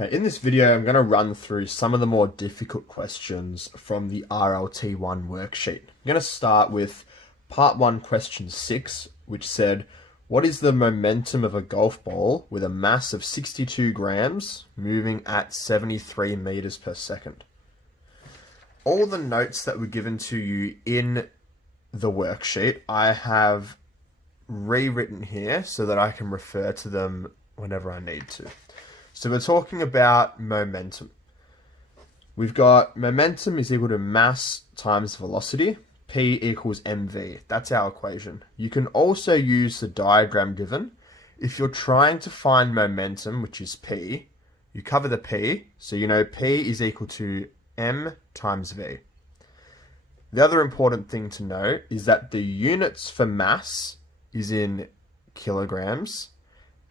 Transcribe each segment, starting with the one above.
Okay, in this video, I'm going to run through some of the more difficult questions from the RLT1 worksheet. I'm going to start with part 1, question 6, which said, what is the momentum of a golf ball with a mass of 62 grams moving at 73 meters per second? All the notes that were given to you in the worksheet, I have rewritten here so that I can refer to them whenever I need to. So we're talking about momentum. We've got momentum is equal to mass times velocity, P equals mv. That's our equation. You can also use the diagram given. If you're trying to find momentum, which is P, you cover the P, so you know P is equal to m times v. The other important thing to know is that the units for mass is in kilograms,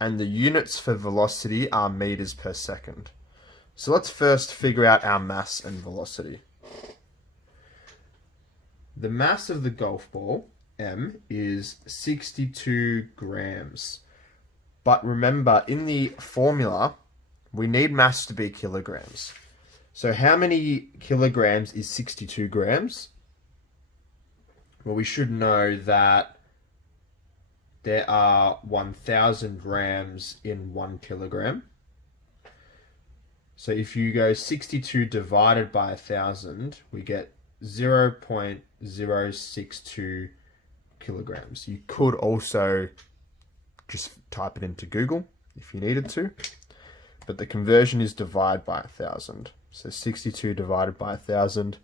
and the units for velocity are meters per second. So let's first figure out our mass and velocity. The mass of the golf ball, m, is 62 grams. But remember, in the formula, we need mass to be kilograms. So how many kilograms is 62 grams? Well, we should know that there are 1,000 grams in 1 kilogram. So if you go 62 divided by 1,000, we get 0.062 kilograms. You could also just type it into Google if you needed to, but the conversion is divide by 1,000. So 62 divided by 1,000,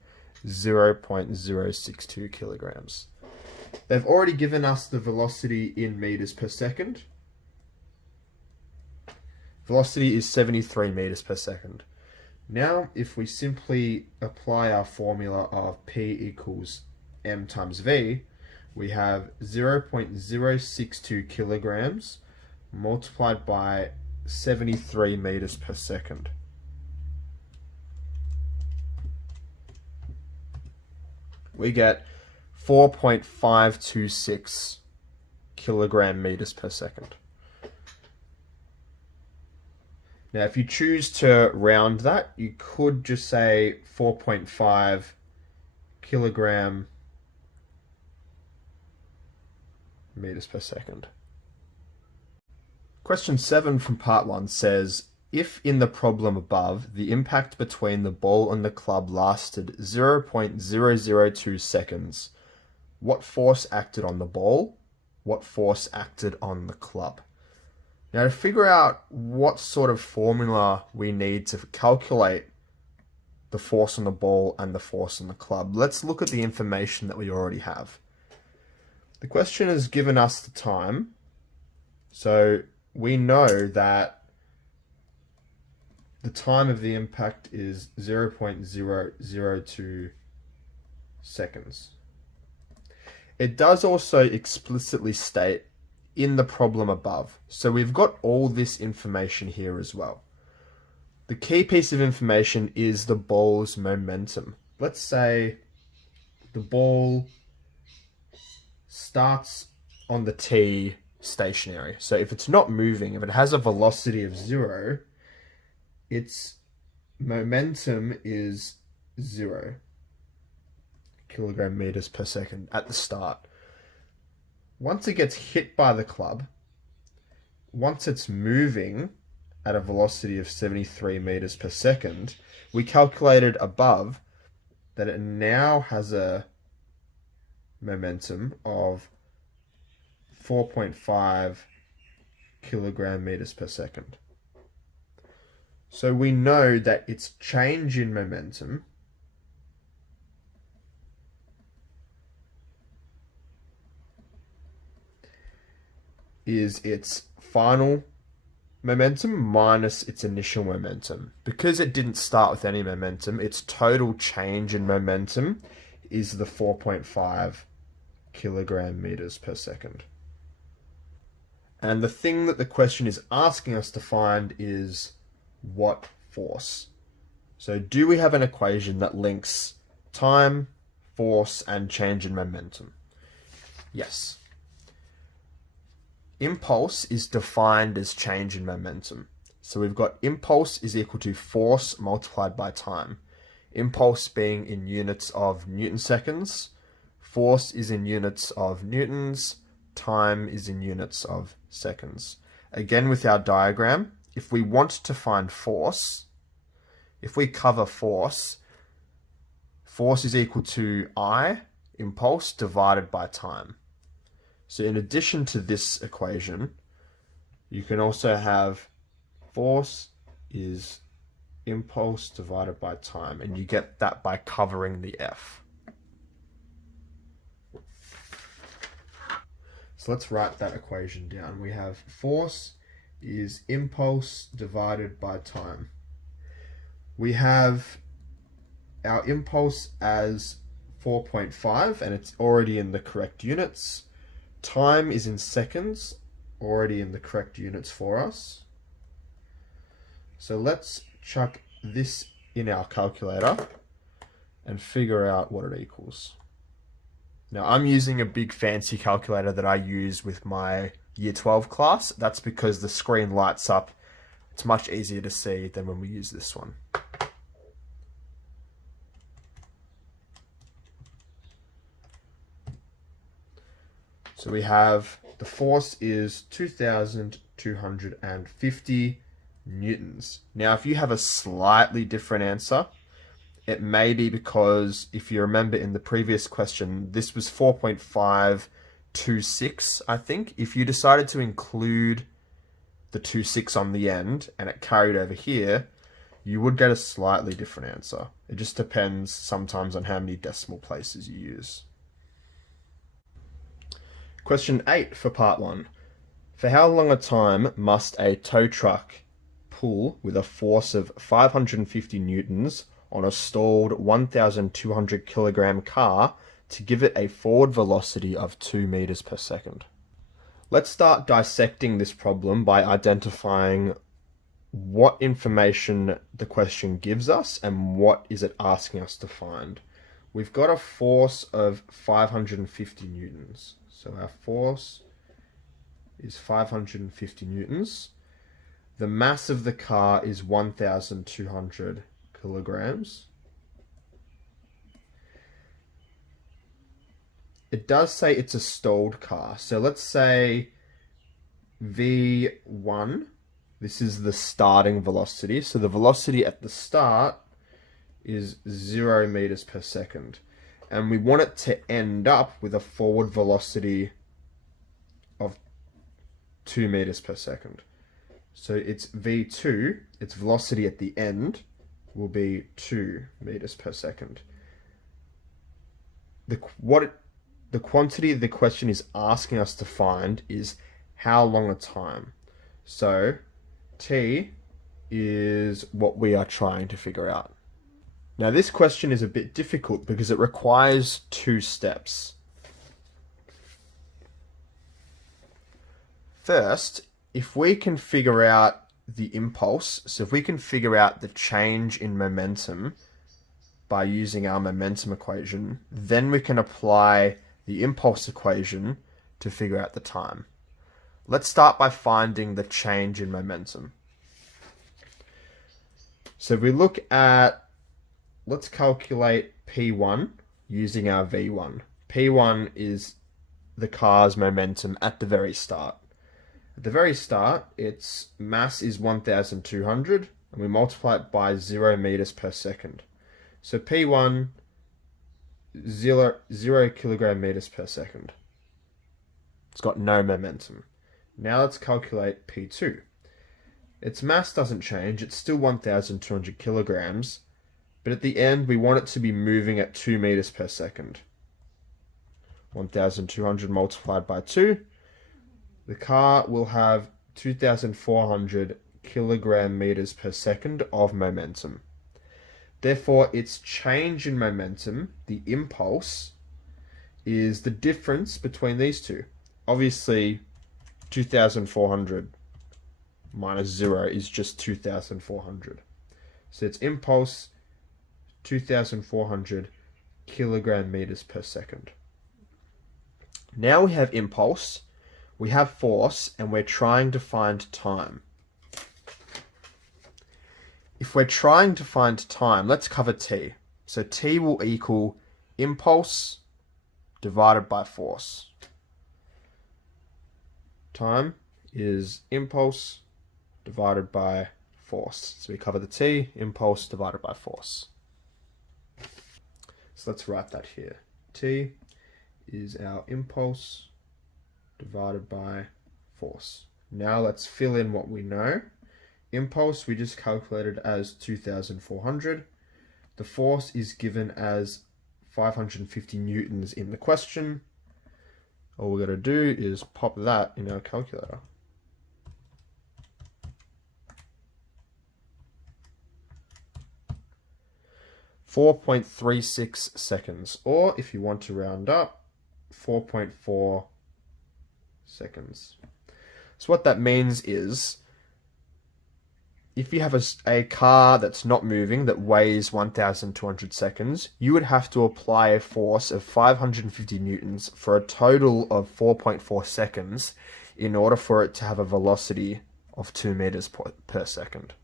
0.062 kilograms. They've already given us the velocity in meters per second. Velocity is 73 meters per second. Now, if we simply apply our formula of P equals m times v, we have 0.062 kilograms multiplied by 73 meters per second. We get 4.526 kilogram meters per second. Now, if you choose to round that, you could just say 4.5 kilogram meters per second. Question 7 from part 1 says, if in the problem above, the impact between the ball and the club lasted 0.002 seconds, what force acted on the ball? What force acted on the club? Now, to figure out what sort of formula we need to calculate the force on the ball and the force on the club, let's look at the information that we already have. The question has given us the time, so we know that the time of the impact is 0.002 seconds. It does also explicitly state in the problem above. So we've got all this information here as well. The key piece of information is the ball's momentum. Let's say the ball starts on the tee stationary. So if it's not moving, if it has a velocity of 0, its momentum is 0 kilogram meters per second at the start. Once it gets hit by the club, once it's moving at a velocity of 73 meters per second, we calculated above that it now has a momentum of 4.5 kilogram meters per second. So we know that its change in momentum is its final momentum minus its initial momentum. Because it didn't start with any momentum, its total change in momentum is the 4.5 kilogram meters per second. And the thing that the question is asking us to find is what force. So do we have an equation that links time, force, and change in momentum? Yes. Impulse is defined as change in momentum. So we've got impulse is equal to force multiplied by time. Impulse being in units of Newton seconds, force is in units of newtons, time is in units of seconds. Again, with our diagram, if we want to find force, if we cover force, force is equal to I, impulse, divided by time. So in addition to this equation, you can also have force is impulse divided by time, and you get that by covering the F. So let's write that equation down. We have force is impulse divided by time. We have our impulse as 4.5, and it's already in the correct units. Time is in seconds, already in the correct units for us. So let's chuck this in our calculator and figure out what it equals. Now I'm using a big fancy calculator that I use with my Year 12 class. That's because the screen lights up. It's much easier to see than when we use this one. So we have the force is 2,250 newtons. Now, if you have a slightly different answer, it may be because, if you remember in the previous question, this was 4.526, I think. If you decided to include the 26 on the end and it carried over here, you would get a slightly different answer. It just depends sometimes on how many decimal places you use. Question 8 for part 1. For how long a time must a tow truck pull with a force of 550 newtons on a stalled 1,200 kilogram car to give it a forward velocity of 2 meters per second? Let's start dissecting this problem by identifying what information the question gives us and what is it asking us to find. We've got a force of 550 newtons. So our force is 550 newtons. The mass of the car is 1,200 kilograms. It does say it's a stalled car. So let's say V1, this is the starting velocity. So the velocity at the start is 0 meters per second. And we want it to end up with a forward velocity of 2 meters per second. So it's V2, its velocity at the end will be 2 meters per second. The quantity the question is asking us to find is how long a time. So T is what we are trying to figure out. Now this question is a bit difficult because it requires 2 steps. First, if we can figure out the impulse, so if we can figure out the change in momentum by using our momentum equation, then we can apply the impulse equation to figure out the time. Let's start by finding the change in momentum. So if we look at, let's calculate P1 using our V1. P1 is the car's momentum at the very start. At the very start, its mass is 1,200, and we multiply it by 0 meters per second. So P1, 0 kilogram meters per second. It's got no momentum. Now let's calculate P2. Its mass doesn't change, it's still 1,200 kilograms, but at the end we want it to be moving at 2 meters per second. 1,200 multiplied by 2. The car will have 2,400 kilogram meters per second of momentum. Therefore, its change in momentum, the impulse, is the difference between these two. Obviously, 2,400 minus 0 is just 2,400. So its impulse, 2,400 kilogram meters per second. Now we have impulse, we have force, and we're trying to find time. If we're trying to find time, let's cover t. So t will equal impulse divided by force. Time is impulse divided by force. So we cover the t, impulse divided by force. So let's write that here. T is our impulse divided by force. Now let's fill in what we know. Impulse we just calculated as 2,400. The force is given as 550 newtons in the question. All we're going to do is pop that in our calculator. .36 seconds, or if you want to round up, 4.4 seconds. So what that means is, if you have a car that's not moving, that weighs 1,200 seconds, you would have to apply a force of 550 newtons for a total of 4.4 seconds in order for it to have a velocity of 2 meters per second.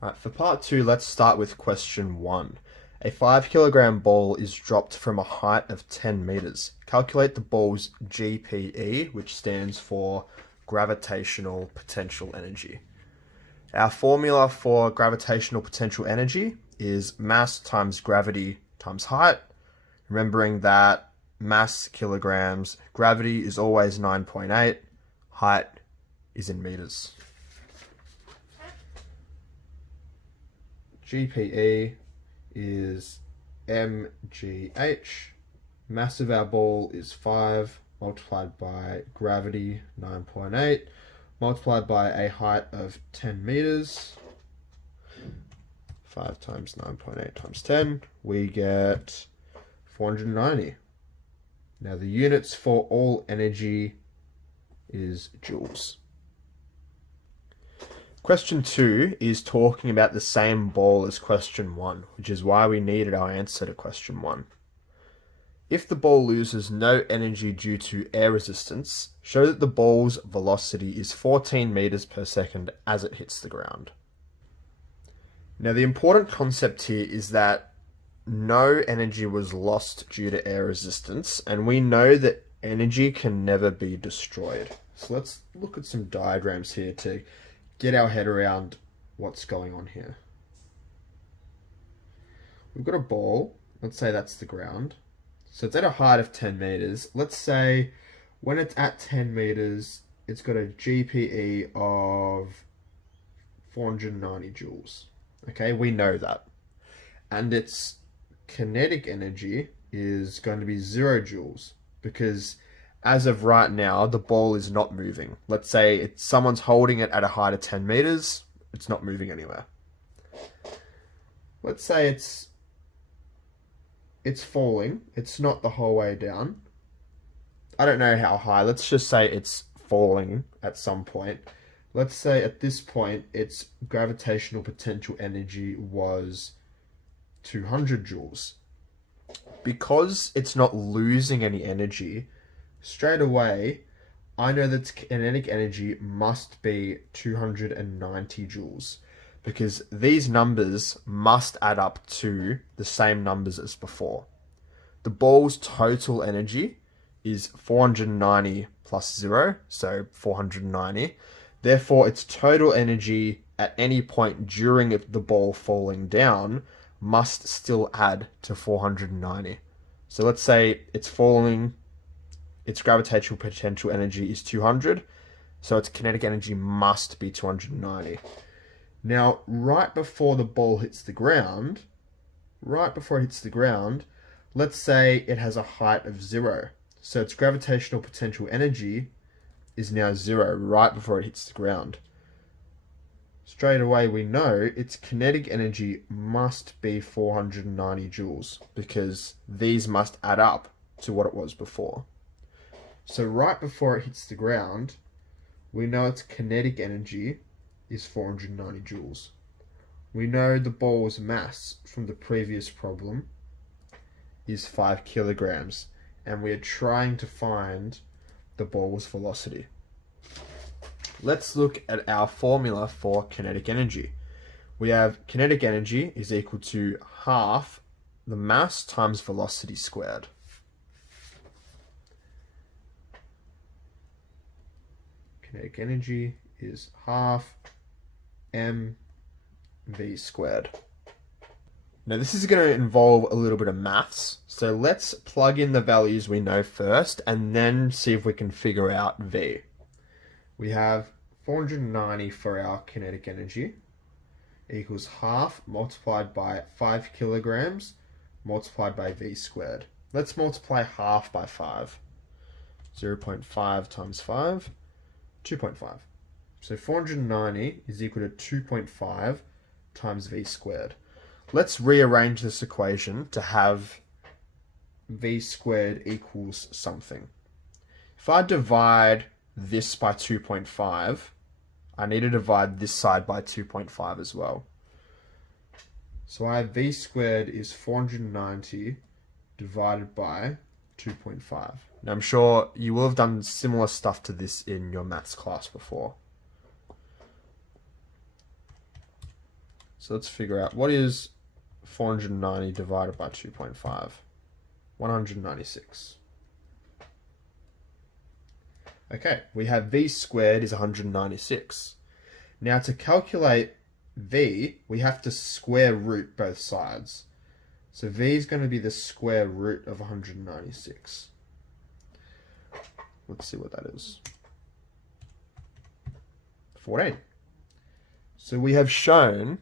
All right, for part 2, let's start with question 1. A 5 kilogram ball is dropped from a height of 10 meters. Calculate the ball's GPE, which stands for gravitational potential energy. Our formula for gravitational potential energy is mass times gravity times height. Remembering that mass kilograms, gravity is always 9.8, height is in meters. GPE is mgh. Mass of our ball is 5 multiplied by gravity 9.8 multiplied by a height of 10 meters. 5 times 9.8 times 10, we get 490. Now the units for all energy is joules. Question 2 is talking about the same ball as question 1, which is why we needed our answer to question 1. If the ball loses no energy due to air resistance, show that the ball's velocity is 14 meters per second as it hits the ground. Now the important concept here is that no energy was lost due to air resistance, and we know that energy can never be destroyed. So let's look at some diagrams here to get our head around what's going on here. We've got a ball, let's say that's the ground. So it's at a height of 10 meters. Let's say when it's at 10 meters, it's got a GPE of 490 joules. Okay, we know that. And its kinetic energy is going to be 0 joules because as of right now, the ball is not moving. Let's say someone's holding it at a height of 10 meters. It's not moving anywhere. Let's say it's falling. It's not the whole way down. I don't know how high. Let's just say it's falling at some point. Let's say at this point, its gravitational potential energy was 200 joules. Because it's not losing any energy, straight away, I know that its kinetic energy must be 290 joules because these numbers must add up to the same numbers as before. The ball's total energy is 490 plus 0, so 490. Therefore, its total energy at any point during the ball falling down must still add to 490. So let's say it's falling, its gravitational potential energy is 200, so its kinetic energy must be 290. Now, right before the ball hits the ground, let's say it has a height of 0. So its gravitational potential energy is now 0 right before it hits the ground. Straight away we know its kinetic energy must be 490 joules because these must add up to what it was before. So right before it hits the ground, we know its kinetic energy is 490 joules. We know the ball's mass from the previous problem is 5 kilograms, and we are trying to find the ball's velocity. Let's look at our formula for kinetic energy. we have kinetic energy is equal to half the mass times velocity squared. Kinetic energy is half mv squared. Now this is going to involve a little bit of maths, so let's plug in the values we know first and then see if we can figure out V. We have 490 for our kinetic energy equals half multiplied by 5 kilograms multiplied by V squared. Let's multiply half by 5. 0.5 times 5, 2.5. So 490 is equal to 2.5 times V squared. Let's rearrange this equation to have V squared equals something. If I divide this by 2.5, I need to divide this side by 2.5 as well. So I have V squared is 490 divided by 2.5. Now I'm sure you will have done similar stuff to this in your maths class before. So let's figure out what is 490 divided by 2.5. 196. Okay, we have V squared is 196. Now to calculate V, we have to square root both sides. So V is going to be the square root of 196. Let's see what that is. 14. So we have shown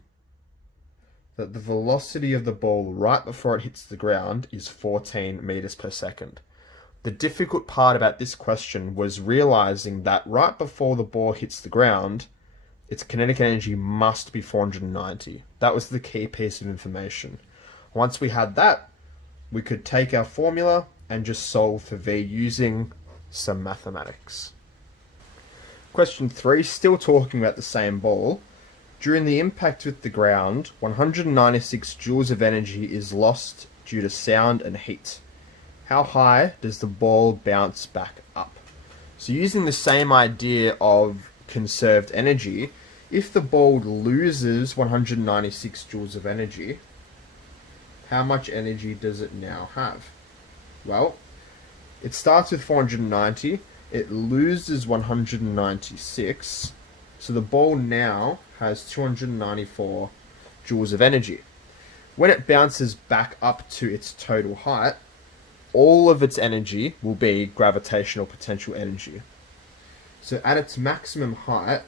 that the velocity of the ball right before it hits the ground is 14 meters per second. The difficult part about this question was realizing that right before the ball hits the ground, its kinetic energy must be 490. That was the key piece of information. Once we had that, we could take our formula and just solve for V using some mathematics. Question 3, still talking about the same ball. During the impact with the ground, 196 joules of energy is lost due to sound and heat. How high does the ball bounce back up? So using the same idea of conserved energy, if the ball loses 196 joules of energy, how much energy does it now have? Well, it starts with 490, it loses 196, so the ball now has 294 joules of energy. When it bounces back up to its total height, all of its energy will be gravitational potential energy. So at its maximum height,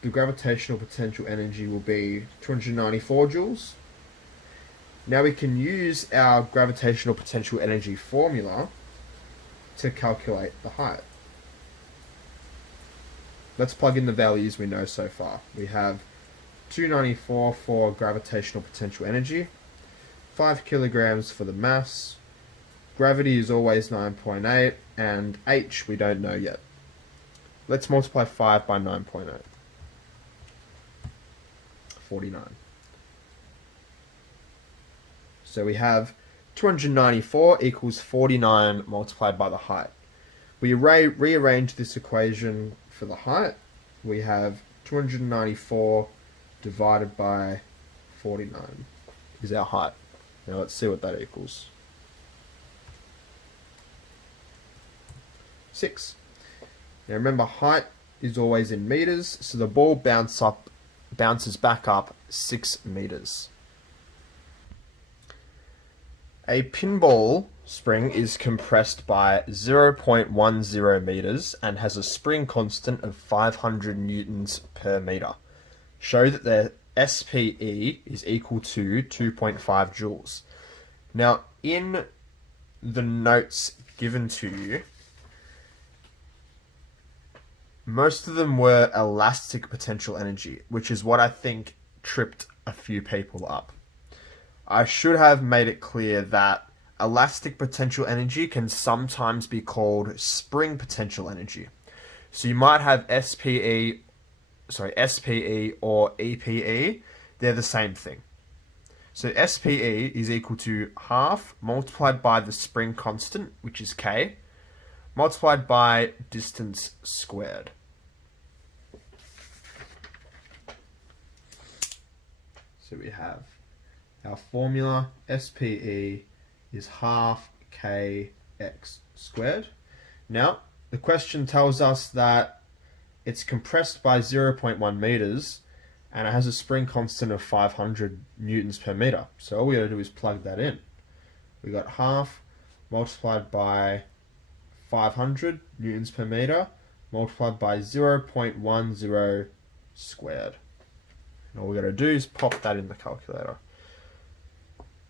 the gravitational potential energy will be 294 joules. Now we can use our gravitational potential energy formula to calculate the height. Let's plug in the values we know so far. We have 294 for gravitational potential energy, 5 kilograms for the mass, gravity is always 9.8, and h we don't know yet. Let's multiply 5 by 9.8. 49. So we have 294 equals 49 multiplied by the height. We rearrange this equation for the height. We have 294 divided by 49 is our height. Now let's see what that equals. 6. Now remember, height is always in meters, so the ball bounces back up 6 meters. A pinball spring is compressed by 0.10 meters and has a spring constant of 500 newtons per meter. Show that the SPE is equal to 2.5 joules. Now, in the notes given to you, most of them were elastic potential energy, which is what I think tripped a few people up. I should have made it clear that elastic potential energy can sometimes be called spring potential energy. So you might have SPE or EPE, they're the same thing. So SPE is equal to half multiplied by the spring constant, which is K, multiplied by distance squared. So we have our formula, SPE is half kx squared. Now, the question tells us that it's compressed by 0.1 meters and it has a spring constant of 500 newtons per meter. So all we gotta do is plug that in. We got half multiplied by 500 newtons per meter multiplied by 0.10 squared. And all we gotta do is pop that in the calculator.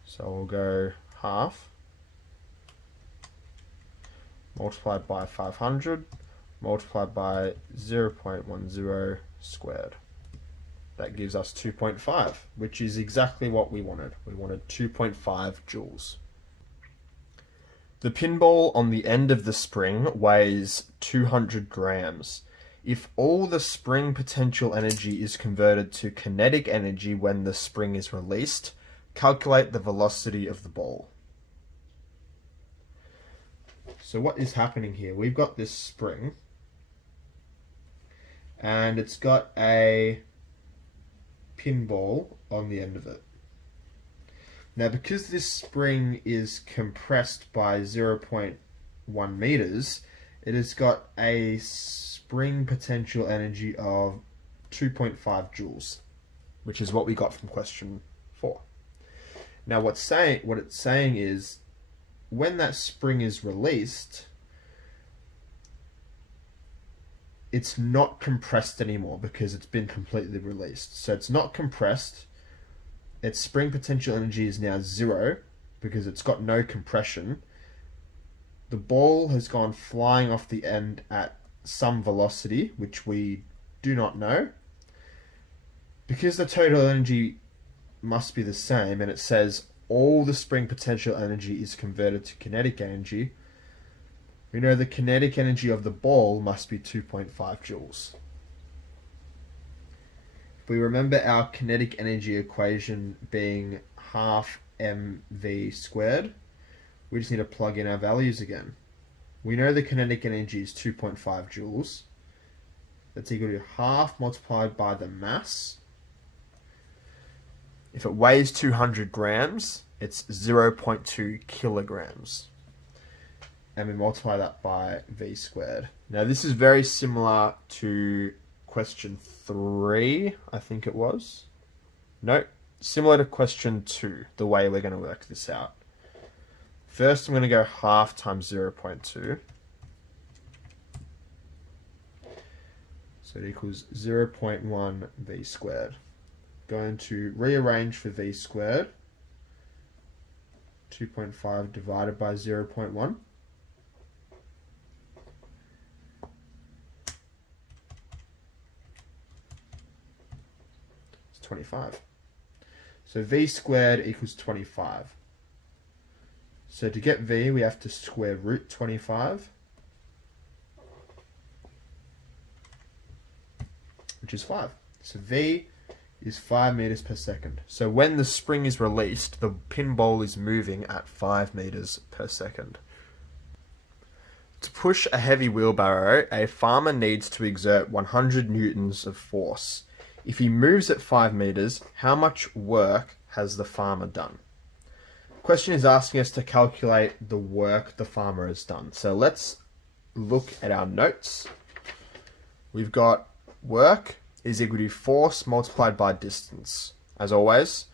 So we'll go half multiplied by 500 multiplied by 0.10 squared. That gives us 2.5, which is exactly what we wanted. We wanted 2.5 joules. The pinball on the end of the spring weighs 200 grams. If all the spring potential energy is converted to kinetic energy when the spring is released, calculate the velocity of the ball. So what is happening here? We've got this spring and it's got a pinball on the end of it. Now, because this spring is compressed by 0.1 meters, it has got a spring potential energy of 2.5 joules, which is what we got from question 4. Now, what it's saying is, when that spring is released, it's not compressed anymore because it's been completely released. So it's not compressed. Its spring potential energy is now 0 because it's got no compression. The ball has gone flying off the end at some velocity, which we do not know. Because the total energy must be the same, and it says all the spring potential energy is converted to kinetic energy, we know the kinetic energy of the ball must be 2.5 joules. If we remember our kinetic energy equation being half mv squared, we just need to plug in our values again. We know the kinetic energy is 2.5 joules. That's equal to half multiplied by the mass. If it weighs 200 grams, it's 0.2 kilograms. And we multiply that by v squared. Now this is very similar to question 3, I think it was. No, similar to question 2, the way we're going to work this out. First I'm going to go half times 0.2. So it equals 0.1 v squared. Going to rearrange for v squared. 2.5 divided by 0.1. It's 25. So v squared equals 25. So to get v, we have to square root 25, which is 5. So v is 5 meters per second. So when the spring is released, the pinball is moving at 5 meters per second. To push a heavy wheelbarrow, a farmer needs to exert 100 newtons of force. If he moves at 5 meters, how much work has the farmer done? The question is asking us to calculate the work the farmer has done. So let's look at our notes. We've got work is equal to force multiplied by distance. As always,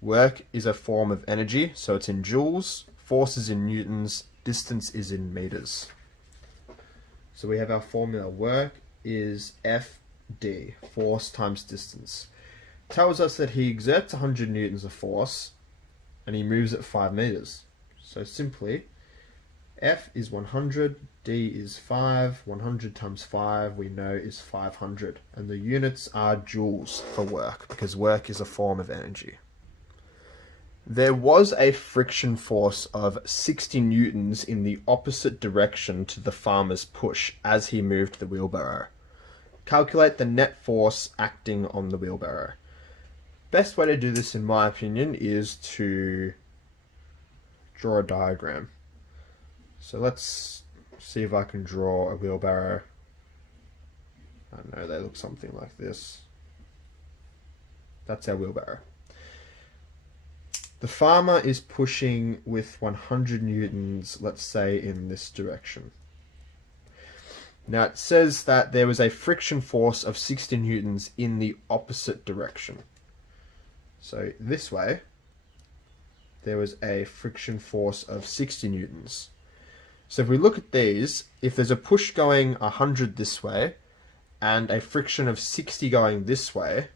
work is a form of energy, so it's in joules, force is in newtons, distance is in meters. So we have our formula, work is FD, force times distance. Tells us that he exerts 100 newtons of force and he moves at 5 meters. So simply, F is 100, D is 5, 100 times 5 we know is 500. And the units are joules for work, because work is a form of energy. There was a friction force of 60 newtons in the opposite direction to the farmer's push as he moved the wheelbarrow. Calculate the net force acting on the wheelbarrow. Best way to do this, in my opinion, is to draw a diagram. So let's see if I can draw a wheelbarrow. I don't know, they look something like this. That's our wheelbarrow. The farmer is pushing with 100 newtons, let's say in this direction. Now it says that there was a friction force of 60 newtons in the opposite direction. So this way, there was a friction force of 60 newtons. So if we look at these, if there's a push going 100 this way and a friction of 60 going this way,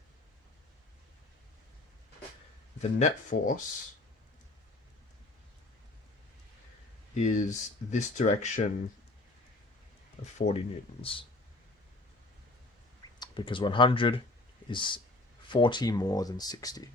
the net force is this direction of 40 newtons. Because 100 is 40 more than 60.